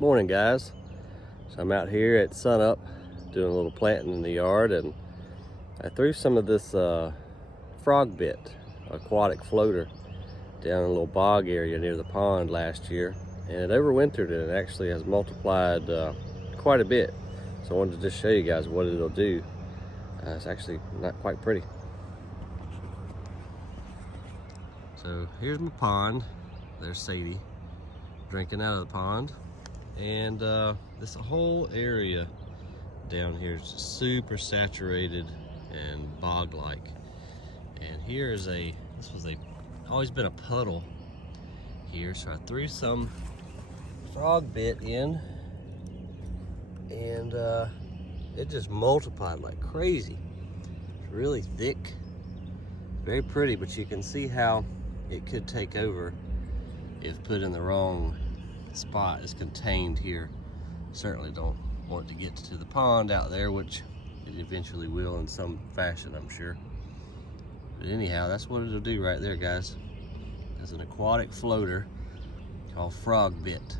Morning, guys. So I'm out here at sunup doing a little planting in the yard, and I threw some of this frog bit, aquatic floater, down in a little bog area near the pond last year, and it overwintered, and it actually has multiplied quite a bit. So I wanted to just show you guys what it'll do. It's actually not quite pretty. So here's my pond. There's Sadie drinking out of the pond. And this whole area down here is just super saturated and bog-like. And here is this was always been a puddle here, so I threw some frog bit in, and it just multiplied like crazy. It's really thick, very pretty, but you can see how it could take over if put in the wrong spot. Is contained here. Certainly don't want it to get to the pond out there, which it eventually will in some fashion, I'm sure. But anyhow, that's what it'll do right there, guys. It's an aquatic floater called frog bit.